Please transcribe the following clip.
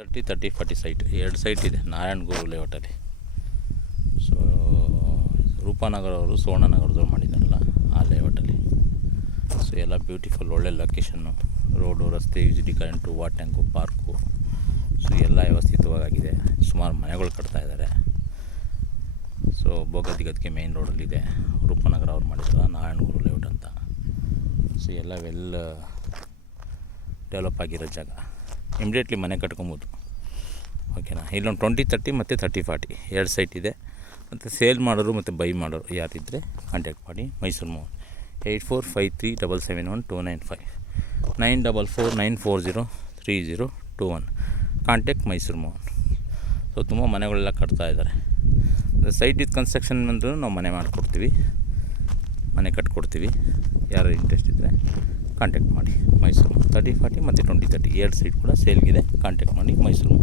30-40 site, 2 site ಇದೆ Narayanaguru ಲೇಔಟಲ್ಲಿ. So ರೂಪಾನಗರ ಅವರು ಸುವರ್ಣನಗರದವ್ರು ಮಾಡಿದ್ದಾರಲ್ಲ ಆ ಲೇಔಟಲ್ಲಿ. ಸೊ ಎಲ್ಲ ಬ್ಯೂಟಿಫುಲ್ ಒಳ್ಳೆ ಲೊಕೇಶನ್ನು, ರೋಡು, ರಸ್ತೆ, UGD current, water tank, park. So ಎಲ್ಲ ವ್ಯವಸ್ಥಿತವಾಗಿದೆ. ಸುಮಾರು ಮನೆಗಳು ಕಟ್ತಾ ಇದ್ದಾರೆ. So ಬೋಗದಿಗದ್ಗೆ main ರೋಡಲ್ಲಿದೆ. ರೂಪನಗರ ಅವ್ರು ಮಾಡಿದ್ರಲ್ಲ ನಾರಾಯಣಗುರು ಲೇಔಟ್ ಅಂತ. ಸೊ ಎಲ್ಲ ಡೆವಲಪ್ ಆಗಿರೋ ಜಾಗ. ಇಮಿಡಿಯೇಟ್ಲಿ ಮನೆ ಕಟ್ಕೊಬೋದು. ಓಕೆನಾ. ಇಲ್ಲೊಂದು 20-30 ಮತ್ತು 30-40 2 ಸೈಟ್ ಇದೆ. ಮತ್ತು ಸೇಲ್ ಮಾಡೋರು ಮತ್ತು ಬೈ ಮಾಡೋರು ಯಾರಿದ್ದರೆ ಕಾಂಟ್ಯಾಕ್ಟ್ ಮಾಡಿ. ಮೈಸೂರು ಮೋಹನ್ 8453771295 9449403021 ಕಾಂಟ್ಯಾಕ್ಟ್ ಮೈಸೂರು ಮೋಹನ್. ಸೊ ತುಂಬ ಮನೆಗಳೆಲ್ಲ ಕಟ್ತಾ ಇದ್ದಾರೆ. ಸೈಟ್ ವಿತ್ ಕನ್ಸ್ಟ್ರಕ್ಷನ್ ಅಂದ್ರೂ ನಾವು ಮನೆ ಮಾಡಿಕೊಡ್ತೀವಿ, ಮನೆ ಕಟ್ಕೊಡ್ತೀವಿ. ಯಾರು ಇಂಟ್ರೆಸ್ಟ್ ಇದ್ದರೆ ಕಾಂಟ್ಯಾಕ್ಟ್ ಮಾಡಿ. ಮೈಸೂರು 30-40 ಮತ್ತು 20-30 2 ಸೈಟ್ ಕೂಡ ಸೇಲ್ಗಿದೆ. ಕಾಂಟ್ಯಾಕ್ಟ್ ಮಾಡಿ ಮೈಸೂರು.